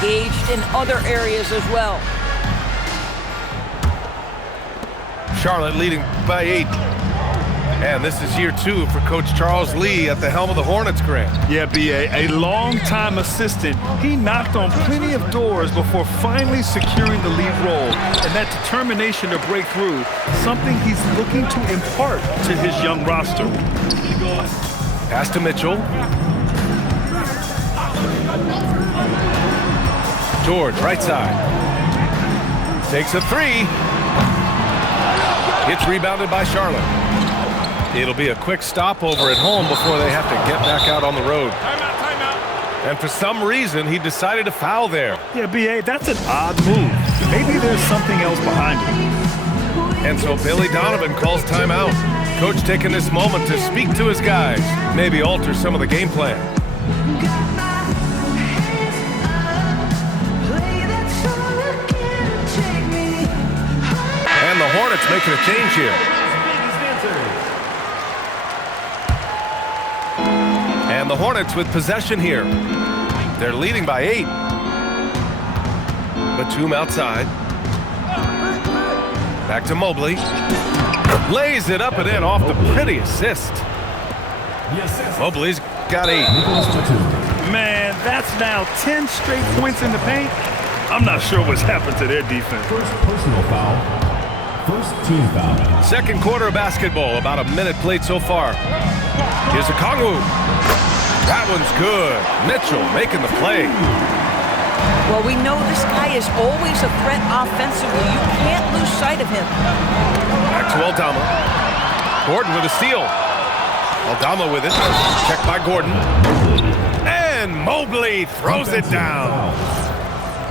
engaged in other areas as well. Charlotte leading by 8. And this is year 2 for Coach Charles Lee at the helm of the Hornets, Grant. Yeah, B.A., a long-time assistant. He knocked on plenty of doors before finally securing the lead role. And that determination to break through, something he's looking to impart to his young roster. Pass to Mitchell. George, right side. Takes a 3. It's rebounded by Charlotte. It'll be a quick stopover at home before they have to get back out on the road. Timeout. And for some reason, he decided to foul there. Yeah, B.A., that's an odd move. Maybe there's something else behind it. And so Billy Donovan calls timeout. Coach taking this moment to speak to his guys, maybe alter some of the game plan. And the Hornets making a change here. And the Hornets with possession here. They're leading by 8. Batum outside. Back to Mobley. Lays it up and in off the pretty assist. Mobley's got 8. Man, that's now 10 straight points in the paint. I'm not sure what's happened to their defense. First personal foul. First team foul. Second quarter of basketball, about a minute played so far. Here's Okongwu. That one's good. Mitchell making the play. Well, we know this guy is always a threat offensively. You can't lose sight of him. Back to Aldama. Gordon with a steal. Aldama with it. Checked by Gordon. And Mobley throws it down.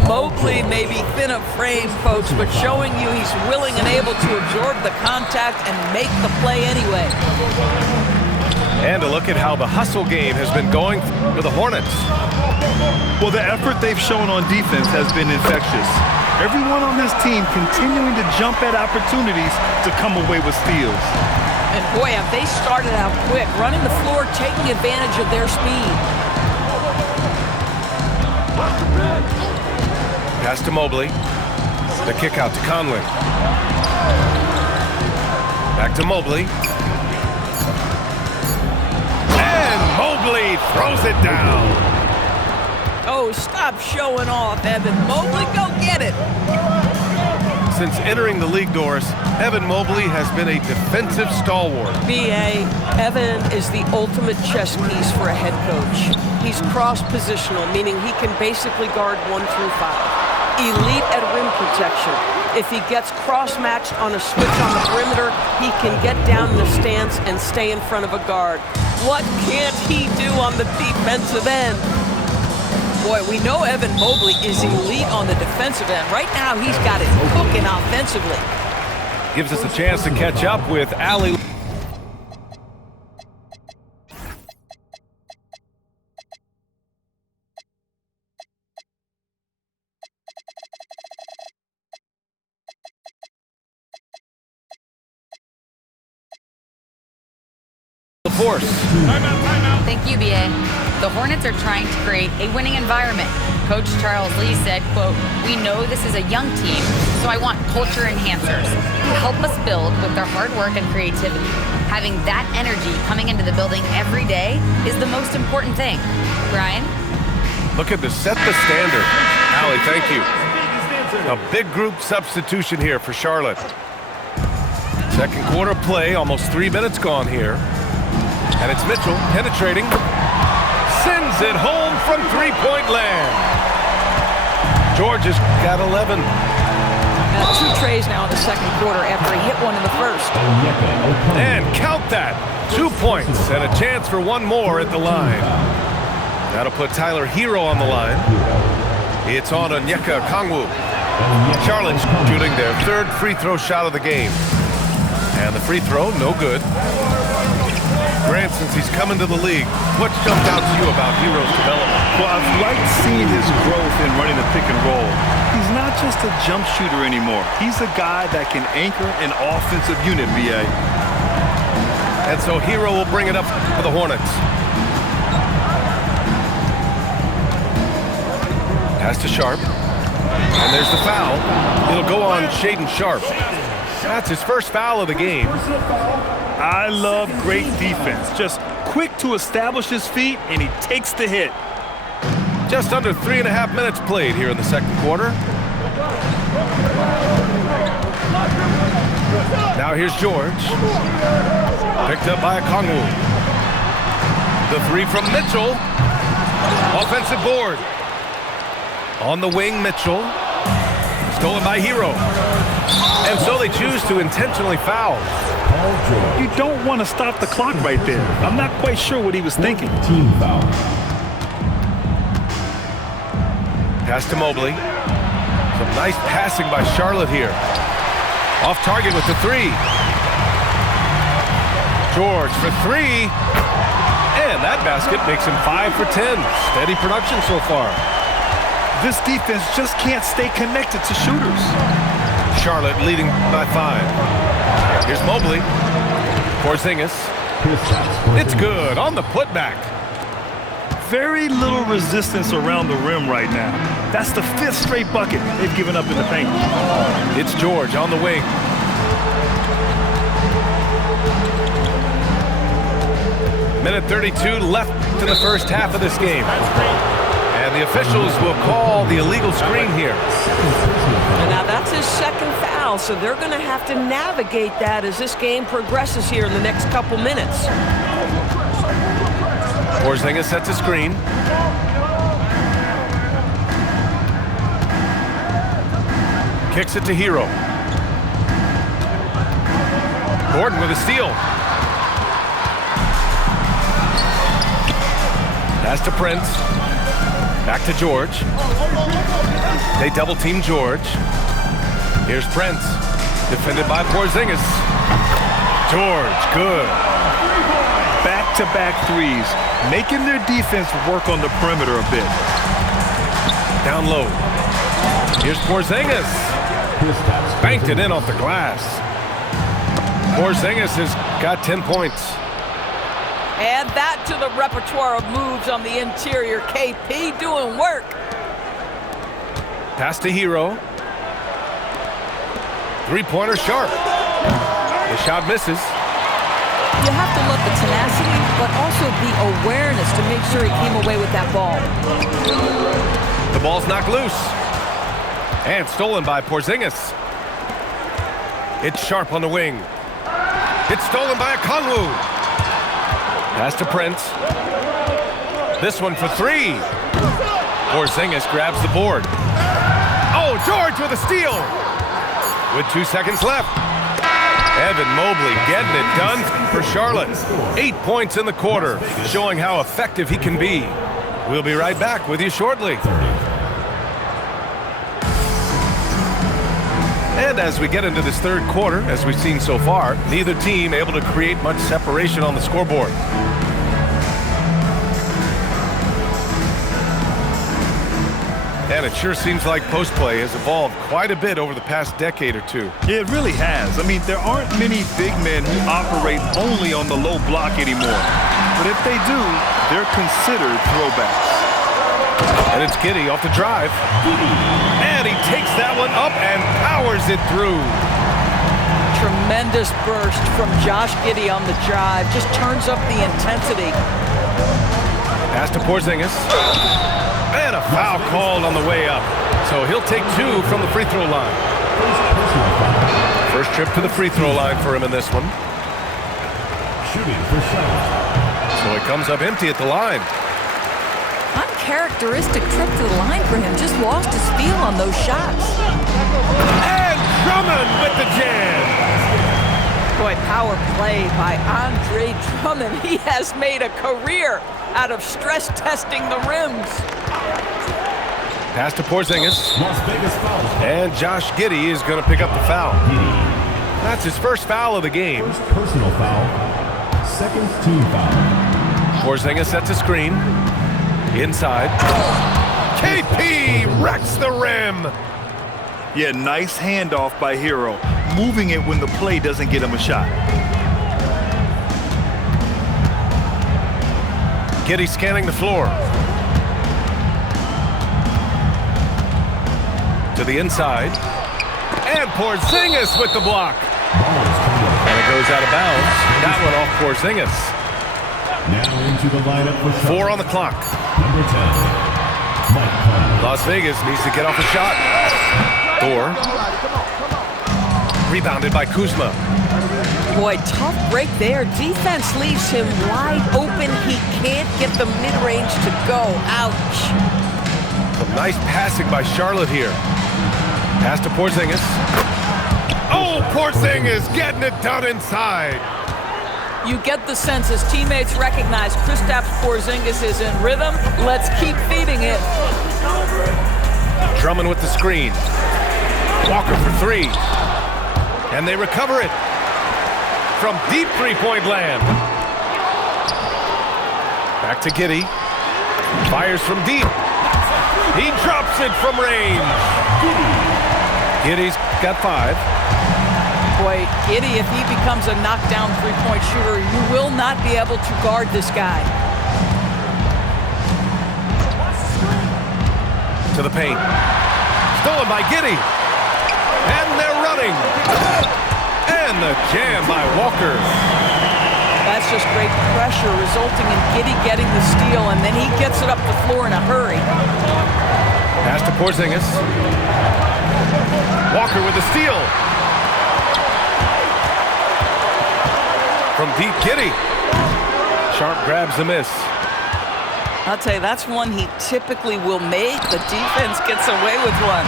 Mobley may be thin of frame, folks, but showing you he's willing and able to absorb the contact and make the play anyway. And a look at how the hustle game has been going for the Hornets. Well, the effort they've shown on defense has been infectious. Everyone on this team continuing to jump at opportunities to come away with steals. And boy, have they started out quick, running the floor, taking advantage of their speed. Pass to Mobley. The kick out to Conley. Back to Mobley. And Mobley throws it down. Oh, stop showing off, Evan Mobley. Go get it. Since entering the league doors, Evan Mobley has been a defensive stalwart. B.A., Evan is the ultimate chess piece for a head coach. He's cross-positional, meaning he can basically guard 1 through 5. Elite at rim protection. If he gets cross-matched on a switch on the perimeter, he can get down in the stance and stay in front of a guard. What can't he do on the defensive end? Boy, we know Evan Mobley is elite on the defensive end. Right now, he's got it cooking offensively. Gives us a chance to catch up with Allie. Force. Thank you, B.A. The Hornets are trying to create a winning environment. Coach Charles Lee said, quote, "We know this is a young team, so I want culture enhancers who help us build with their hard work and creativity. Having that energy coming into the building every day is the most important thing." Brian? Look at the set the standard. Allie, thank you. A big group substitution here for Charlotte. Second quarter play, almost 3 minutes gone here. And it's Mitchell penetrating. Sends it home from three-point land. George has got 11. 2 trays now in the second quarter after he hit one in the first. And count that. 2 points and a chance for one more at the line. That'll put Tyler Hero on the line. It's on Onyeka Okongwu. Charlotte shooting their third free throw shot of the game. And the free throw, no good. Grant, since he's come into the league, what jumped out to you about Hero's development? Well, I've liked seeing his growth in running the pick and roll. He's not just a jump shooter anymore. He's a guy that can anchor an offensive unit, B.A. And so Hero will bring it up for the Hornets. Pass to Sharp. And there's the foul. It'll go on Shaedon Sharp. That's his first foul of the game. I love great defense. Just quick to establish his feet, and he takes the hit. Just under 3.5 minutes played here in the second quarter. Now here's George. Picked up by Kongwu. The three from Mitchell. Offensive board. On the wing, Mitchell. Stolen by Hero. And so they choose to intentionally foul. You don't want to stop the clock right there. I'm not quite sure what he was thinking. Team foul. Pass to Mobley. Some nice passing by Charlotte here. Off target with the three. George for three. And that basket makes him 5 for 10. Steady production so far. This defense just can't stay connected to shooters. Charlotte leading by 5. Here's Mobley. Porzingis. It's good on the putback. Very little resistance around the rim right now. That's the 5th straight bucket they've given up in the paint. It's George on the wing. Minute 32 left in the first half of this game. And the officials will call the illegal screen here. And now that's his second foul, so they're going to have to navigate that as this game progresses here in the next couple minutes. Porzingis sets a screen. Kicks it to Hero. Gordon with a steal. Pass to Prince. Back to George. They double team George. Here's Prince. Defended by Porzingis. George, good. Back-to-back threes, making their defense work on the perimeter a bit. Down low. Here's Porzingis. Banked it in off the glass. Porzingis has got 10 points. Add that to the repertoire of moves on the interior. KP doing work. Pass to Hero. Three-pointer Sharp. The shot misses. You have to love the tenacity, but also the awareness to make sure he came away with that ball. The ball's knocked loose. And stolen by Porzingis. It's Sharp on the wing. It's stolen by Kongwu. Pass to Prince. This one for three. Porzingis grabs the board. Oh, George with a steal. With 2 seconds left. Evan Mobley getting it done for Charlotte. 8 points in the quarter, showing how effective he can be. We'll be right back with you shortly. And as we get into this third quarter, as we've seen so far, neither team able to create much separation on the scoreboard. And it sure seems like post play has evolved quite a bit over the past decade or two. Yeah, it really has. I mean, there aren't many big men who operate only on the low block anymore. But if they do, they're considered throwbacks. And it's Giddey off the drive. And he takes that one up and powers it through. Tremendous burst from Josh Giddey on the drive. Just turns up the intensity. Pass to Porzingis. And a foul called on the way up. So he'll take 2 from the free throw line. First trip to the free throw line for him in this one. Shooting for Charlotte. So he comes up empty at the line. Uncharacteristic trip to the line for him. Just lost his feel on those shots. And Drummond with the jam. Boy, power play by Andre Drummond. He has made a career out of stress testing the rims. Pass to Porzingis. Las Vegas foul. And Josh Giddey is going to pick up the foul. That's his first foul of the game. First personal foul. Second team foul. Porzingis sets a screen. Inside. KP wrecks the rim. Yeah, nice handoff by Hero, moving it when the play doesn't get him a shot. Giddey scanning the floor. To the inside. And Porzingis with the block. And it goes out of bounds. That one off Porzingis. Now into the lineup for 4 on the clock. number 10, Mike Conley. Las Vegas needs to get off a shot. Thor. Rebounded by Kuzma. Boy, tough break there. Defense leaves him wide open. He can't get the mid-range to go. Ouch. Some nice passing by Charlotte here. Pass to Porzingis. Oh, Porzingis getting it done inside. You get the sense his teammates recognize Kristaps Porzingis is in rhythm. Let's keep feeding it. Drummond with the screen. Walker for 3. And they recover it from deep three-point land. Back to Giddey. Fires from deep. He drops it from range. Giddey's got 5. Boy, Giddey, if he becomes a knockdown three-point shooter, you will not be able to guard this guy. To the paint. Stolen by Giddey. And they're running. And the jam by Walker. That's just great pressure, resulting in Giddey getting the steal, and then he gets it up the floor in a hurry. Pass to Porzingis. Walker with the steal. From deep, Giddey. Sharp grabs the miss. I'll tell you, that's one he typically will make. The defense gets away with one.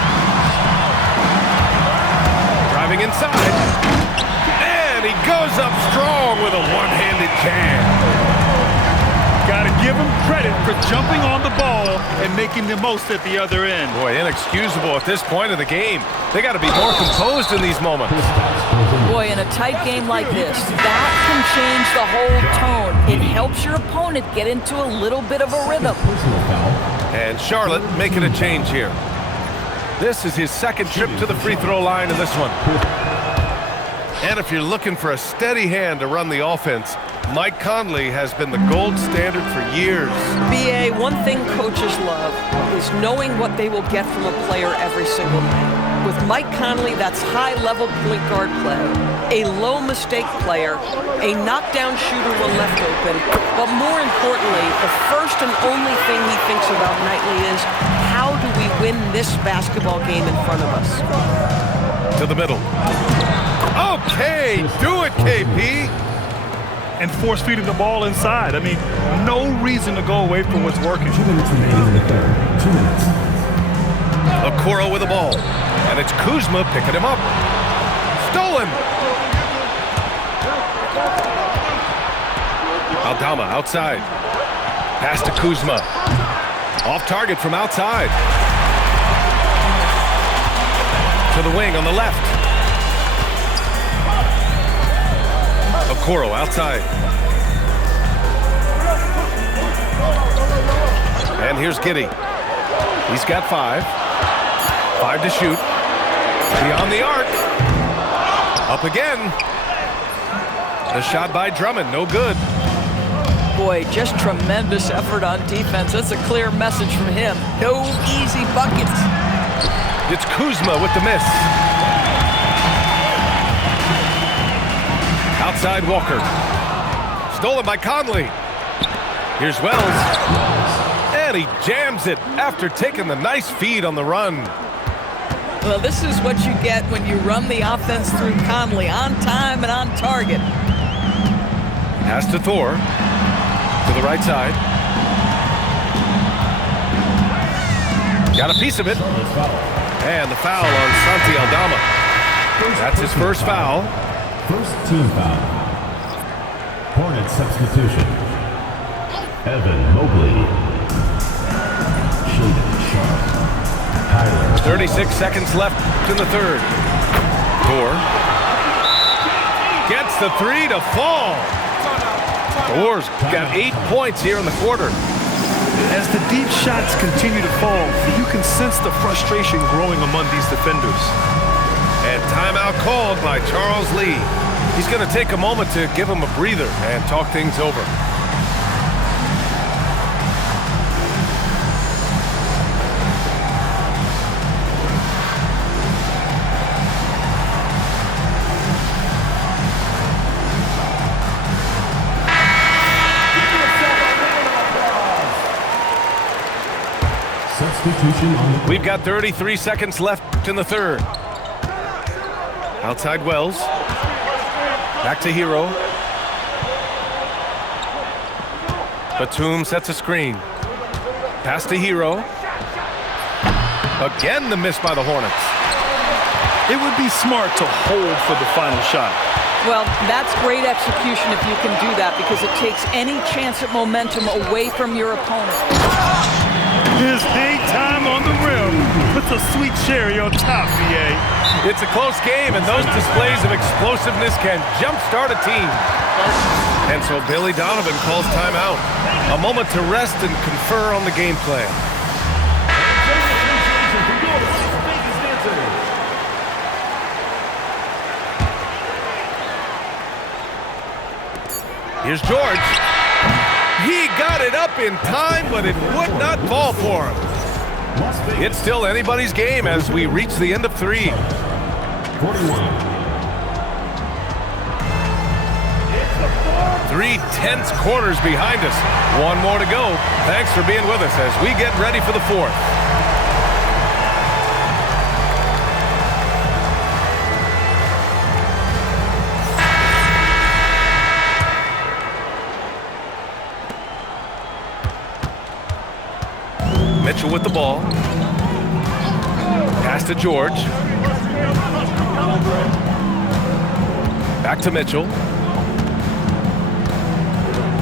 Driving inside. And he goes up strong with a one-handed jam. Gotta give him credit for jumping on the ball and making the most at the other end. Boy, inexcusable at this point of the game. They got to be more composed in these moments. Boy, in a tight game like this, that can change the whole tone. It helps your opponent get into a little bit of a rhythm. Personal foul. And Charlotte making a change here. This is his second trip to the free throw line in this one. And if you're looking for a steady hand to run the offense, Mike Conley has been the gold standard for years. BA, one thing coaches love is knowing what they will get from a player every single night. With Mike Conley, that's high-level point guard play, a low-mistake player, a knockdown shooter when left open, but more importantly, the first and only thing he thinks about nightly is, how do we win this basketball game in front of us? To the middle. Okay, do it, KP. And force feeding the ball inside. I mean, no reason to go away from what's working. 2 minutes remaining in the third. 2 minutes. Okoro with the ball. And it's Kuzma picking him up. Stolen. Aldama outside. Pass to Kuzma. Off target from outside. To the wing on the left. Okoro outside. And here's Giddey. He's got 5. 5 to shoot. Beyond the arc. Up again. The shot by Drummond, no good. Boy, just tremendous effort on defense. That's a clear message from him. No easy buckets. It's Kuzma with the miss. Outside Walker. Stolen by Conley. Here's Wells. And he jams it after taking the nice feed on the run. Well, this is what you get when you run the offense through Conley, on time and on target. Pass to Thor. To the right side. Got a piece of it. And the foul on Santi Aldama. That's his first foul. First team foul. Hornets substitution. Evan Mobley. Shaden Sharp. Tyler. 36 seconds left in the third. Thor gets the 3 to fall. Thor's got 8 points here in the quarter. As the deep shots continue to fall, you can sense the frustration growing among these defenders. And timeout called by Charles Lee. He's going to take a moment to give him a breather and talk things over. Substitution on the We've got 33 seconds left in the third. Outside Wells. Back to Hero. Batum sets a screen. Pass to Hero. Again, the miss by the Hornets. It would be smart to hold for the final shot. Well, that's great execution if you can do that because it takes any chance at momentum away from your opponent. His hang time on the rim with a sweet cherry on top, BA. It's a close game, and those displays of explosiveness can jumpstart a team. And so Billy Donovan calls timeout. A moment to rest and confer on the game plan. Here's George. He got it up in time, but it would not fall for him. It's still anybody's game as we reach the end of three. 41. 3 tense quarters behind us. One more to go. Thanks for being with us as we get ready for the fourth. Mitchell with the ball. Pass to George. Back to Mitchell.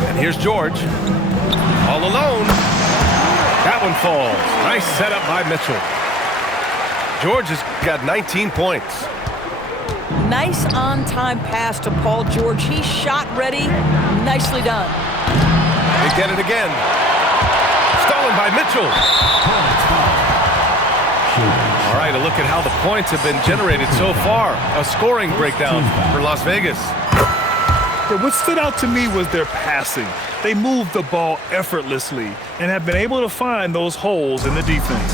And here's George. All alone. That one falls. Nice setup by Mitchell. George has got 19 points. Nice on-time pass to Paul George. He's shot ready. Nicely done. They get it again. Stolen by Mitchell. All right, a look at how the points have been generated so far. A scoring breakdown for Las Vegas. What stood out to me was their passing. They moved the ball effortlessly and have been able to find those holes in the defense.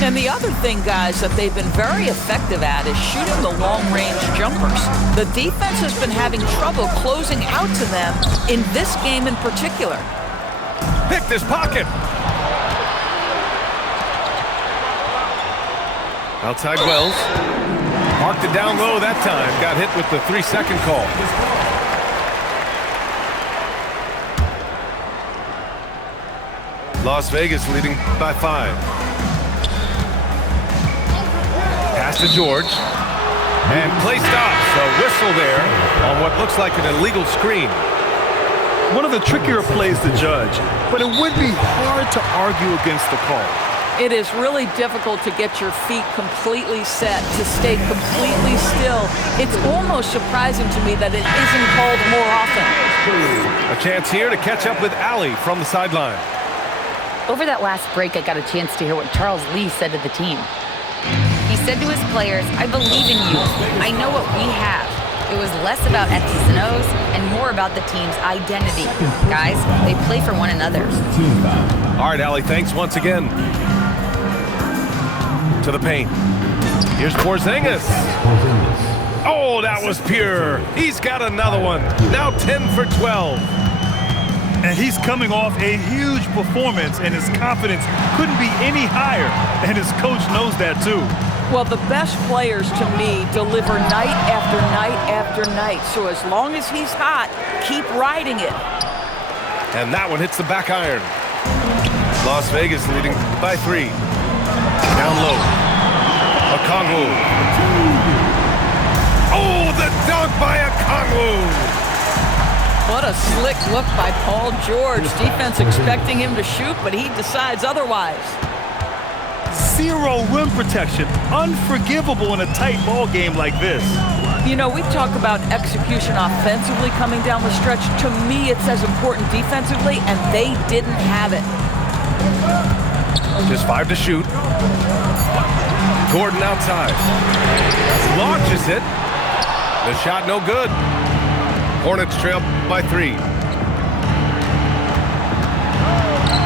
And the other thing, guys, that they've been very effective at is shooting the long-range jumpers. The defense has been having trouble closing out to them in this game in particular. Pick this pocket. Outside Wells. Marked it down low that time. Got hit with the 3-second call. Las Vegas leading by 5. Pass to George. And play stops. A whistle there on what looks like an illegal screen. One of the trickier plays to judge, but it would be hard to argue against the call. It is really difficult to get your feet completely set, to stay completely still. It's almost surprising to me that it isn't called more often. A chance here to catch up with Allie from the sideline. Over that last break, I got a chance to hear what Charles Lee said to the team. He said to his players, "I believe in you. I know what we have." It was less about X's and O's and more about the team's identity. Guys, they play for one another. All right, Allie, thanks once again. To the paint. Here's Porzingis. Oh, that was pure. He's got another one. Now 10 for 12. And he's coming off a huge performance, and his confidence couldn't be any higher. And his coach knows that, too. Well, the best players, to me, deliver night after night after night. So as long as he's hot, keep riding it. And that one hits the back iron. Las Vegas leading by 3. Down low. Okongwu. Oh, the dunk by Okongwu. What a slick look by Paul George. Defense expecting him to shoot, but he decides otherwise. Zero rim protection. Unforgivable in a tight ball game like this. You know, we talk about execution offensively coming down the stretch. To me, it's as important defensively, and they didn't have it. Just 5 to shoot. Gordon outside. Launches it. The shot no good. Hornets trail by 3.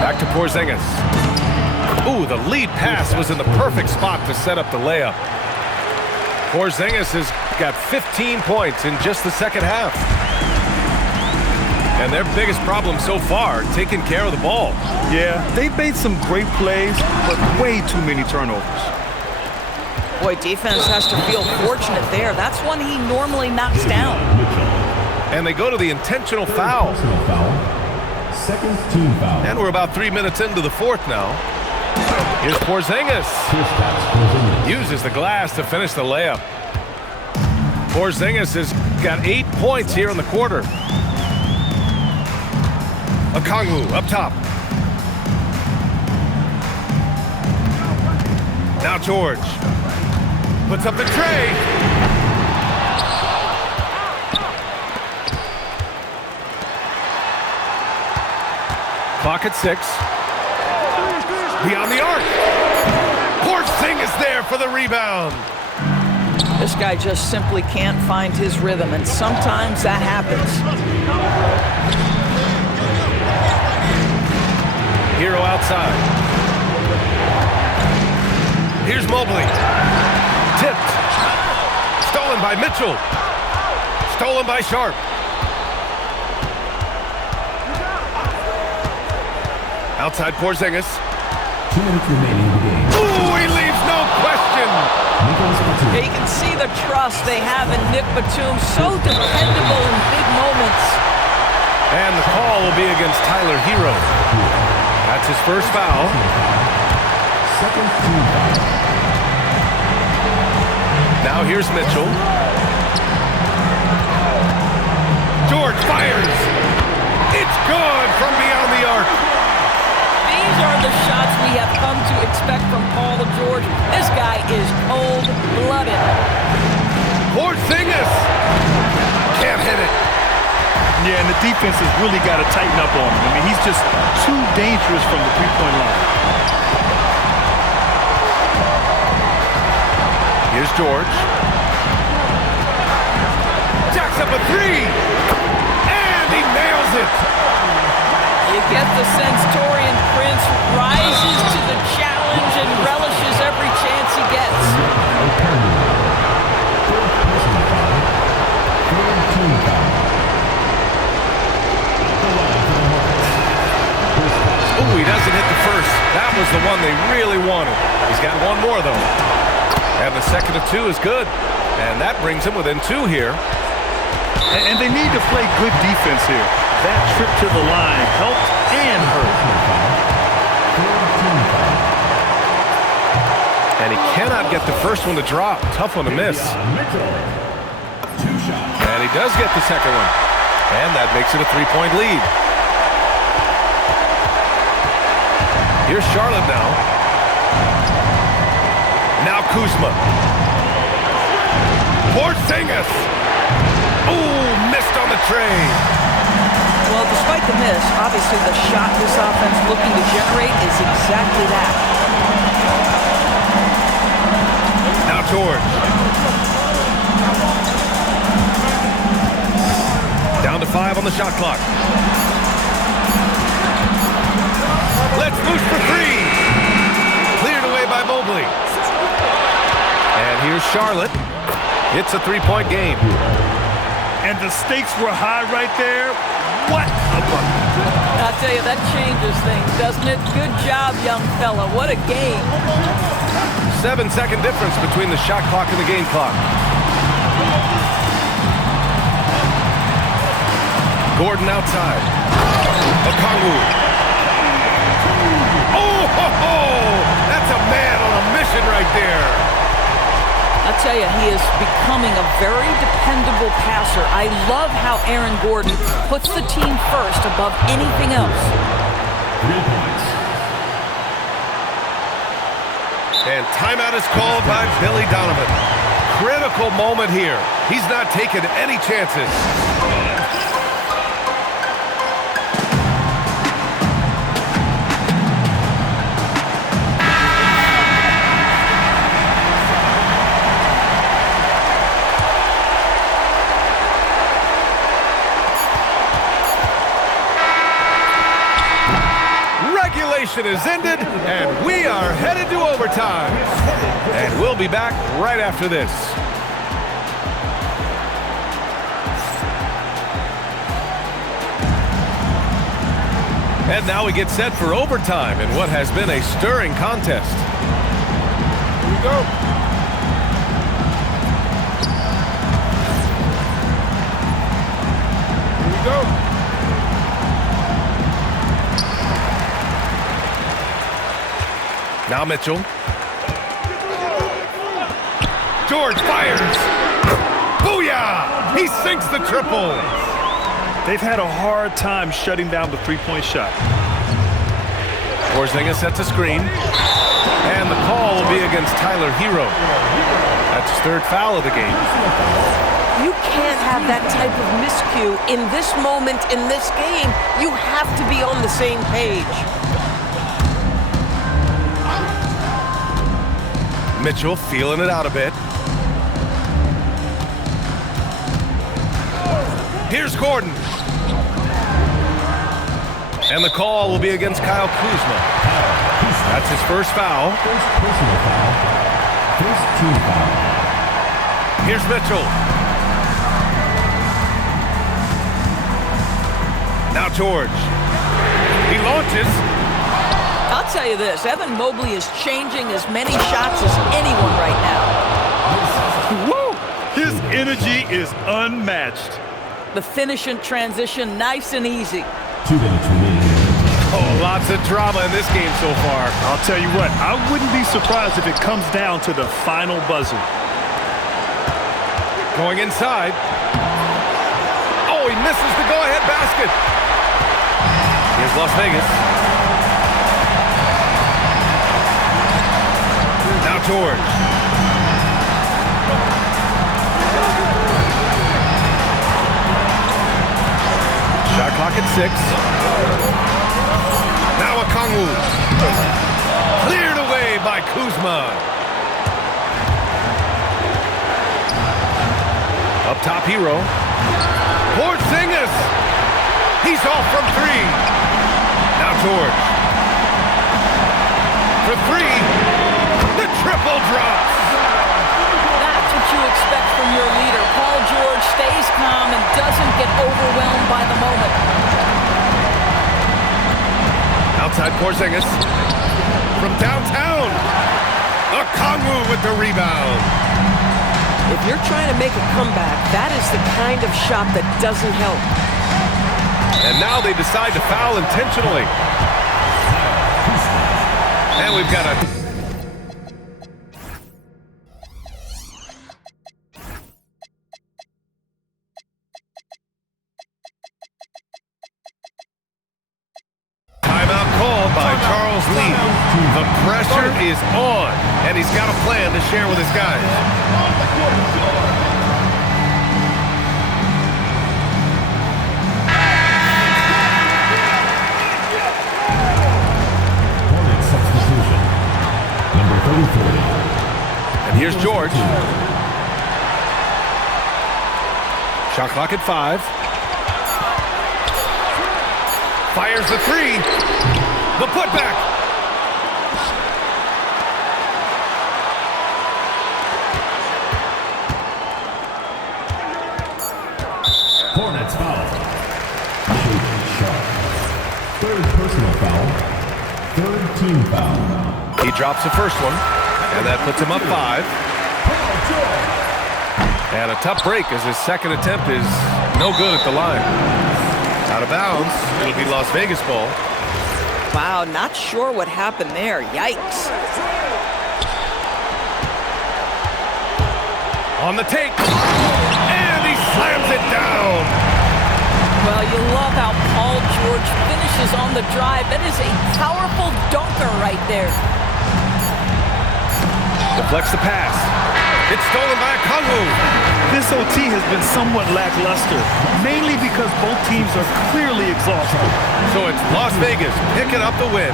Back to Porzingis. Ooh, the lead pass was in the perfect spot to set up the layup. Porzingis has got 15 points in just the second half. And their biggest problem so far, taking care of the ball. Yeah, they've made some great plays, but way too many turnovers. Boy, defense has to feel fortunate there. That's one he normally knocks down. And they go to the intentional foul. Personal foul. Second team foul. And we're about 3 minutes into the fourth now. Here's Porzingis. Kristaps Porzingis. Uses the glass to finish the layup. Porzingis has got 8 points here in the quarter. Okongwu up top. Now George puts up the tray. Clock at 6. Beyond the arc. Porzingis there for the rebound. This guy just simply can't find his rhythm, and sometimes that happens. Hero outside. Here's Mobley. Tipped. Stolen by Mitchell. Stolen by Sharp. Outside Porzingis. 2 minutes remaining in the game. Ooh, he leaves no question. Nicholas Batum. Yeah, you can see the trust they have in Nick Batum. So dependable in big moments. And the call will be against Tyler Hero. That's his first foul. Second team foul. Now here's Mitchell. George fires. It's good from beyond the arc. These are the shots we have come to expect from Paul George. This guy is cold-blooded. Porzingis can't hit it. Yeah, and the defense has really got to tighten up on him. I mean, he's just too dangerous from the three-point line. Here's George. Jacks up a three. And he nails it. You get the sense Taurean Prince rises to the challenge and relishes every chance he gets. Third personal foul. Third team foul. Oh, he doesn't hit the first. That was the one they really wanted. He's got one more, though. And the second of 2 is good. And that brings him within 2 here. And they need to play good defense here. That trip to the line helped and hurt. And he cannot get the first one to drop. Tough one to miss. And he does get the second one. And that makes it a 3-point lead. Here's Charlotte now. Now Kuzma. Porzingis. Ooh, missed on the tray. Well, despite the miss, obviously the shot this offense looking to generate is exactly that. Now George. Down to 5 on the shot clock. Let's loose for 3. Cleared away by Mobley. And here's Charlotte. It's a 3-point game. And the stakes were high right there. What a bucket. I'll tell you, that changes things, doesn't it? Good job, young fella. What a game. 7-second difference between the shot clock and the game clock. Gordon outside. Okongwu. Oh, ho, ho! That's a man on a mission right there. I'll tell you, he is becoming a very dependable passer. I love how Aaron Gordon puts the team first above anything else. 3 points. And timeout is called by Billy Donovan. Critical moment here. He's not taking any chances. Is ended, and we are headed to overtime. And we'll be back right after this. And now we get set for overtime in what has been a stirring contest. Here we go. Here we go. Now Mitchell. George fires. Booyah! He sinks the triple. They've had a hard time shutting down the three-point shot. Porzingis sets a screen. And the call will be against Tyler Hero. That's his third foul of the game. You can't have that type of miscue in this moment in this game. You have to be on the same page. Mitchell feeling it out a bit. Here's Gordon. And the call will be against Kyle Kuzma. That's his first foul. First personal foul. First team foul. Here's Mitchell. Now George. He launches. I'll tell you this, Evan Mobley is changing as many shots as anyone right now. Woo! His energy is unmatched. The finish and transition, nice and easy. 2 minutes remaining. Oh, lots of drama in this game so far. I'll tell you what, I wouldn't be surprised if it comes down to the final buzzer. Going inside. Oh, he misses the go-ahead basket. Here's Las Vegas. Now George. Shot clock at 6. Now Okongwu. Cleared away by Kuzma. Up top, Hero. Porzingis. He's off from 3. Now George. For 3. The triple drops. That's what you expect from your leader. Paul George stays calm and doesn't get overwhelmed by the moment. Outside Porzingis. From downtown. Okongwu with the rebound. If you're trying to make a comeback, that is the kind of shot that doesn't help. And now they decide to foul intentionally. And we've got a... Timeout called by Charles Lee. The pressure is on, and he's got a plan to share with his guys. Hornets substitution. Number 34. And here's George. Shot clock at 5. Fires the 3. The putback. Hornets foul. Shaden Sharp. Third personal foul. Third team foul. He drops the first one, and that puts him up 5. And a tough break as his second attempt is no good at the line. Out of bounds. It'll be Las Vegas ball. Wow, not sure what happened there. Yikes. On the take. And he slams it down. Well, you love how Paul George finishes on the drive. That is a powerful dunker right there. Deflects the pass. It's stolen by Okongwu. This OT has been somewhat lackluster, mainly because both teams are clearly exhausted. So it's Las Vegas picking up the win.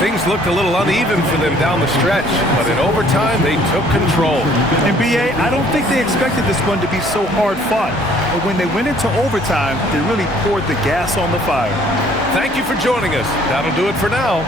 Things looked a little uneven for them down the stretch, but in overtime, they took control. And BA, I don't think they expected this one to be so hard fought. But when they went into overtime, they really poured the gas on the fire. Thank you for joining us. That'll do it for now.